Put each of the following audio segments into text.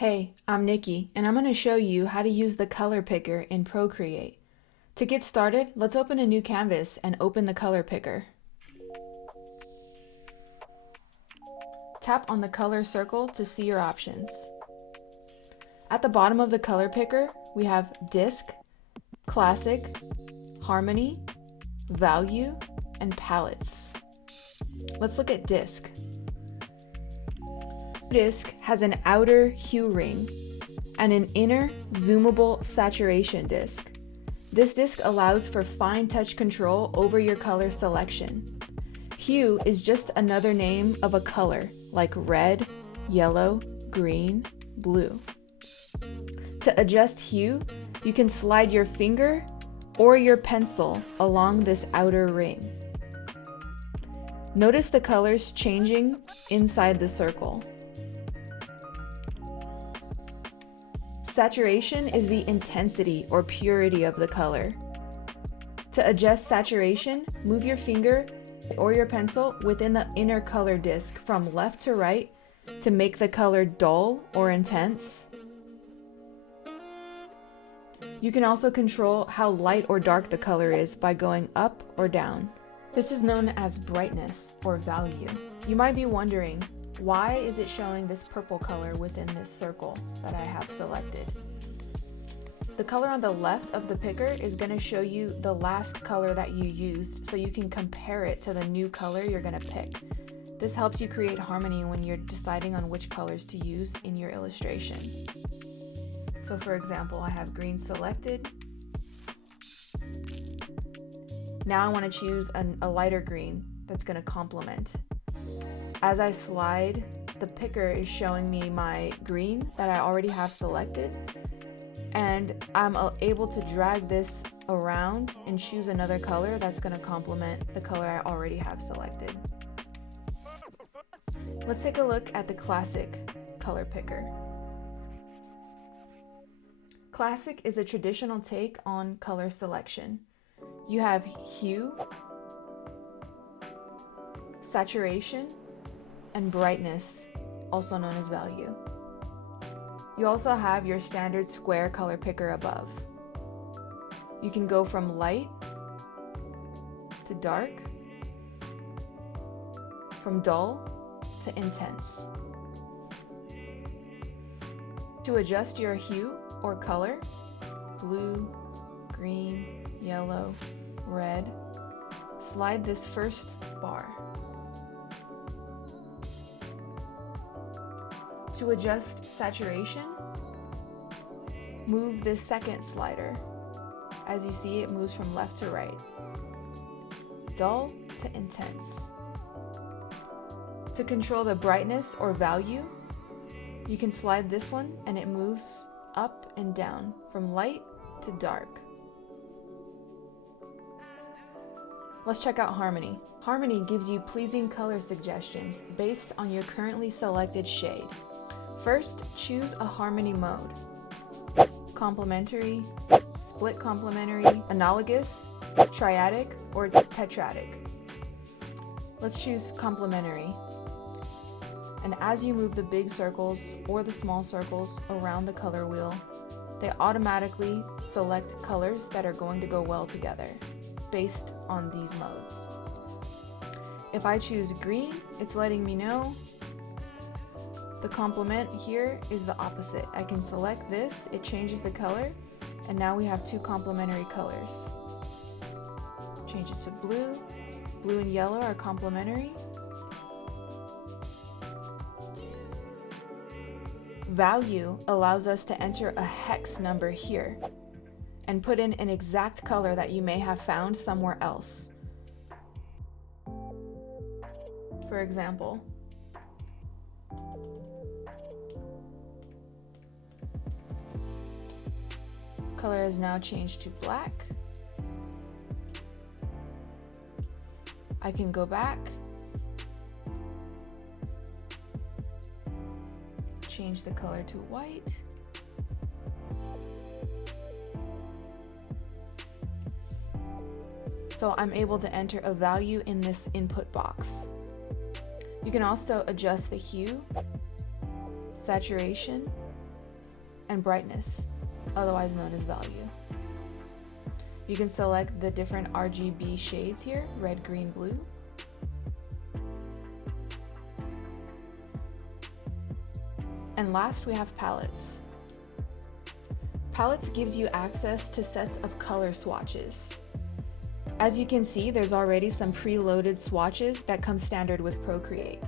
Hey, I'm Nikki, and I'm going to show you how to use the color picker in Procreate. To get started, let's open a new canvas and open the color picker. Tap on the color circle to see your options. At the bottom of the color picker, we have Disc, Classic, Harmony, Value, and Palettes. Let's look at Disc. Disc has an outer hue ring and an inner zoomable saturation disc. This disc allows for fine touch control over your color selection. Hue is just another name of a color like red, yellow, green, blue. To adjust hue, you can slide your finger or your pencil along this outer ring. Notice the colors changing inside the circle. Saturation is the intensity or purity of the color. To adjust saturation, move your finger or your pencil within the inner color disc from left to right to make the color dull or intense. You can also control how light or dark the color is by going up or down. This is known as brightness or value. You might be wondering, why is it showing this purple color within this circle that I have selected? The color on the left of the picker is going to show you the last color that you used so you can compare it to the new color you're going to pick. This helps you create harmony when you're deciding on which colors to use in your illustration. So for example, I have green selected. Now I want to choose a lighter green that's going to complement. As I slide, the picker is showing me my green that I already have selected, and I'm able to drag this around and choose another color that's going to complement the color I already have selected. Let's take a look at the Classic color picker. Classic is a traditional take on color selection. You have hue, saturation, and brightness, also known as value. You also have your standard square color picker above. You can go from light to dark, from dull to intense. To adjust your hue or color, blue, green, yellow, red, slide this first bar. To adjust saturation, move this second slider. As you see, it moves from left to right. Dull to intense. To control the brightness or value, you can slide this one and it moves up and down from light to dark. Let's check out Harmony. Harmony gives you pleasing color suggestions based on your currently selected shade. First, choose a harmony mode: complementary, split complementary, analogous, triadic, or tetradic. Let's choose complementary. And as you move the big circles or the small circles around the color wheel, they automatically select colors that are going to go well together based on these modes. If I choose green, it's letting me know the complement here is the opposite. I can select this, it changes the color, and now we have two complementary colors. Change it to blue. Blue and yellow are complementary. Value allows us to enter a hex number here and put in an exact color that you may have found somewhere else. For example, color is now changed to black. I can go back, change the color to white, so I'm able to enter a value in this input box. You can also adjust the hue, saturation, and brightness, otherwise known as value. You can select the different RGB shades here, red, green, blue. And last, we have palettes. Palettes gives you access to sets of color swatches. As you can see, there's already some preloaded swatches that come standard with Procreate.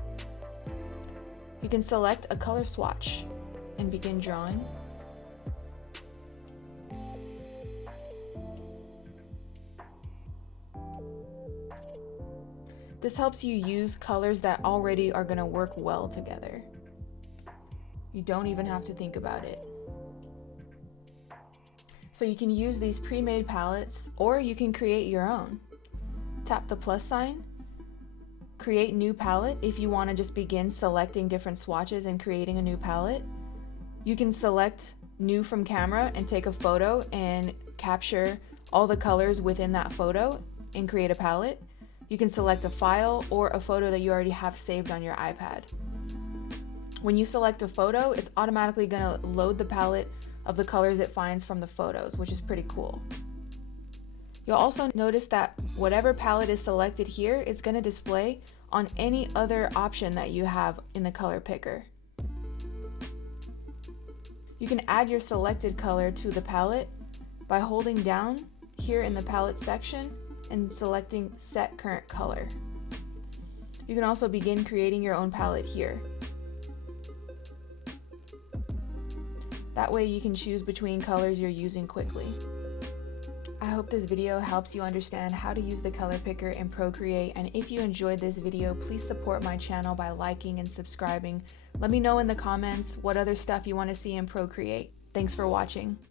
You can select a color swatch and begin drawing. This helps you use colors that already are going to work well together. You don't even have to think about it. So you can use these pre-made palettes, or you can create your own. Tap the plus sign, create new palette if you want to just begin selecting different swatches and creating a new palette. You can select new from camera and take a photo and capture all the colors within that photo and create a palette. You can select a file or a photo that you already have saved on your iPad. When you select a photo, it's automatically going to load the palette of the colors it finds from the photos, which is pretty cool. You'll also notice that whatever palette is selected here is going to display on any other option that you have in the color picker. You can add your selected color to the palette by holding down here in the palette section and selecting Set Current Color. You can also begin creating your own palette here. That way you can choose between colors you're using quickly. I hope this video helps you understand how to use the color picker in Procreate, and if you enjoyed this video, please support my channel by liking and subscribing. Let me know in the comments what other stuff you want to see in Procreate. Thanks for watching.